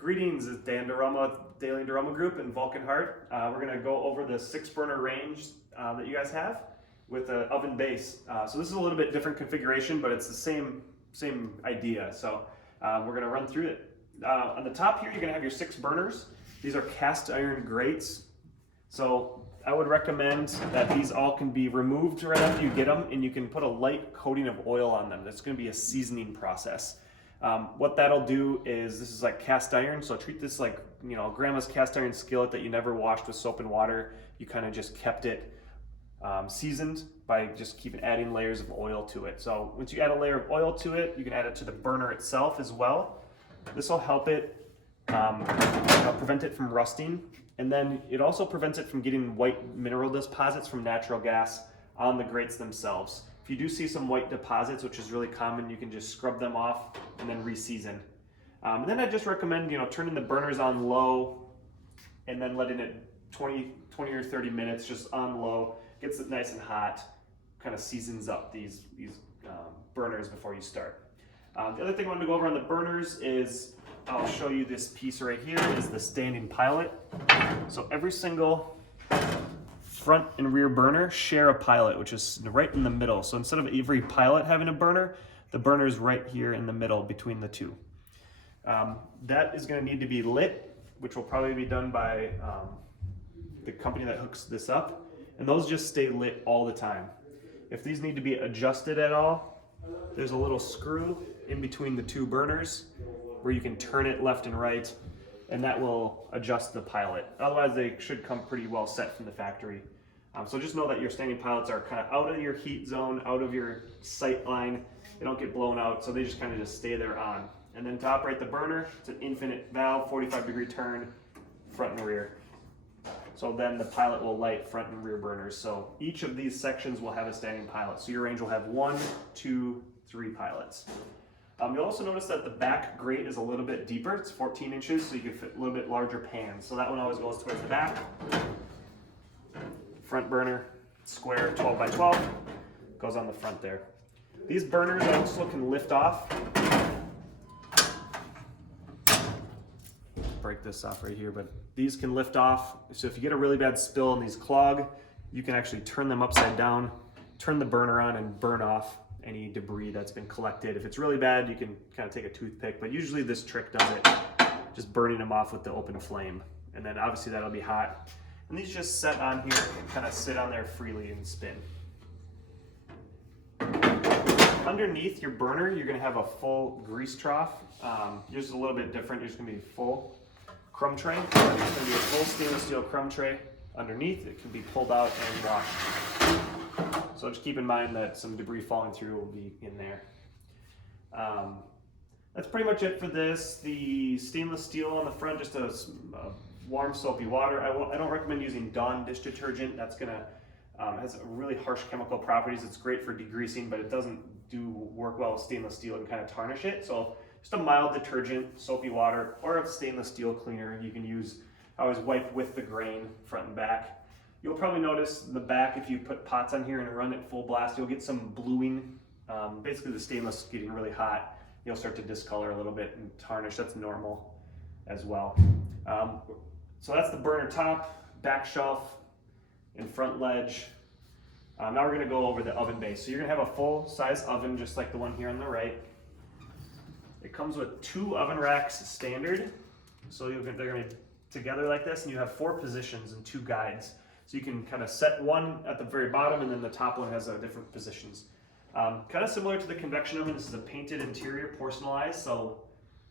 Greetings, it's Dan Durama, Daily Durama Group and Vulcan Heart. We're going to go over the 6-burner range that you guys have with an oven base. So this is a little bit different configuration, but it's the same idea. So we're going to run through it. On the top here, you're going to have your 6 burners. These are cast iron grates. So I would recommend that these all can be removed right after you get them, and you can put a light coating of oil on them. That's going to be a seasoning process. What that'll do is, this is like cast iron, so treat this like, you know, grandma's cast iron skillet that you never washed with soap and water. You kind of just kept it seasoned by just keeping adding layers of oil to it. So once you add a layer of oil to it, you can add it to the burner itself as well. This will help it prevent it from rusting, and then it also prevents it from getting white mineral deposits from natural gas on the grates themselves. If you do see some white deposits, which is really common, you can just scrub them off and then re-season. And then I just recommend, turning the burners on low and then letting it 20 or 30 minutes just on low, gets it nice and hot, kind of seasons up these burners before you start. The other thing I wanted to go over on the burners is, I'll show you this piece right here, is the standing pilot. So every single front and rear burner share a pilot, which is right in the middle. So instead of every pilot having a burner, the burner is right here in the middle between the two. That is going to need to be lit, which will probably be done by the company that hooks this up, and those just stay lit all the time. If these need to be adjusted at all, there's a little screw in between the two burners where you can turn it left and right, and that will adjust the pilot. Otherwise, they should come pretty well set from the factory. So just know that your standing pilots are kind of out of your heat zone, out of your sight line. They don't get blown out, so they just kind of just stay there on. And then to operate the burner, it's an infinite valve, 45-degree turn, front and rear. So then the pilot will light front and rear burners. So each of these sections will have a standing pilot. So your range will have 1, 2, 3 pilots. You'll also notice that the back grate is a little bit deeper. It's 14 inches, so you can fit a little bit larger pans. So that one always goes towards the back. Front burner, square 12 by 12, goes on the front there. These burners also can lift off. Break this off right here, but these can lift off. So if you get a really bad spill and these clog, you can actually turn them upside down, turn the burner on, and burn off any debris that's been collected. If it's really bad, you can kind of take a toothpick, but usually this trick does it, just burning them off with the open flame. And then obviously that'll be hot. And these just set on here and kind of sit on there freely and spin. Underneath your burner, you're gonna have a full grease trough. Yours is a little bit different. Yours is gonna be full crumb tray. It's gonna be a full stainless steel crumb tray underneath. It can be pulled out and washed. So just keep in mind that some debris falling through will be in there. That's pretty much it for this. The stainless steel on the front, just a warm soapy water. I don't recommend using Dawn dish detergent. That's gonna has really harsh chemical properties. It's great for degreasing, but it doesn't work well with stainless steel and kind of tarnish it. So just a mild detergent, soapy water, or a stainless steel cleaner you can use. I always wipe with the grain, front and back. You'll probably notice in the back, if you put pots on here and run it full blast, you'll get some bluing. Basically the stainless getting really hot, you'll start to discolor a little bit and tarnish. That's normal as well. So that's the burner top, back shelf, and front ledge. Now we're gonna go over the oven base. So you're gonna have a full size oven, just like the one here on the right. It comes with 2 oven racks standard. So they're gonna be together like this, and you have 4 positions and 2 guides. So you can kind of set one at the very bottom, and then the top one has different positions. Kind of similar to the convection oven, this is a painted interior, porcelainized, so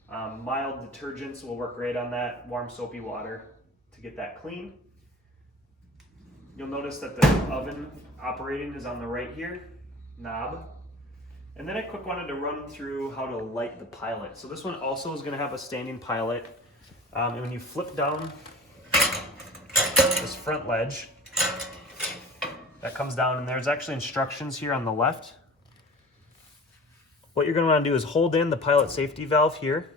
mild detergents will work great on that, warm soapy water to get that clean. You'll notice that the oven operating is on the right here, knob. And then I quick wanted to run through how to light the pilot. So this one also is gonna have a standing pilot. And when you flip down this front ledge, that comes down, and there's actually instructions here on the left. What you're going to want to do is hold in the pilot safety valve here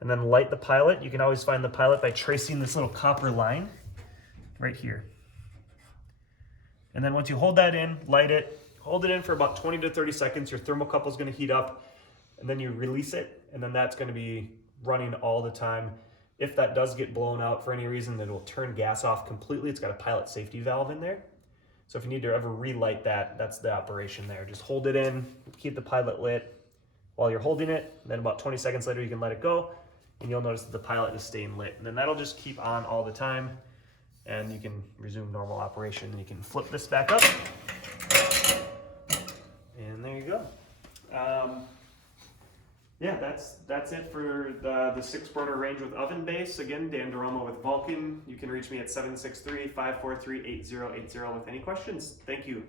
and then light the pilot. You can always find the pilot by tracing this little copper line right here. And then once you hold that in, light it, hold it in for about 20 to 30 seconds. Your thermocouple is going to heat up, and then you release it, and then that's going to be running all the time. If that does get blown out for any reason, it will turn gas off completely. It's got a pilot safety valve in there. So if you need to ever relight that, that's the operation there. Just hold it in, keep the pilot lit while you're holding it. Then about 20 seconds later, you can let it go, and you'll notice that the pilot is staying lit. And then that'll just keep on all the time, and you can resume normal operation. You can flip this back up, and there you go. Yeah, that's it for the 6-burner range with oven base. Again, Dan DeRomo with Vulcan. You can reach me at 763-543-8080 with any questions. Thank you.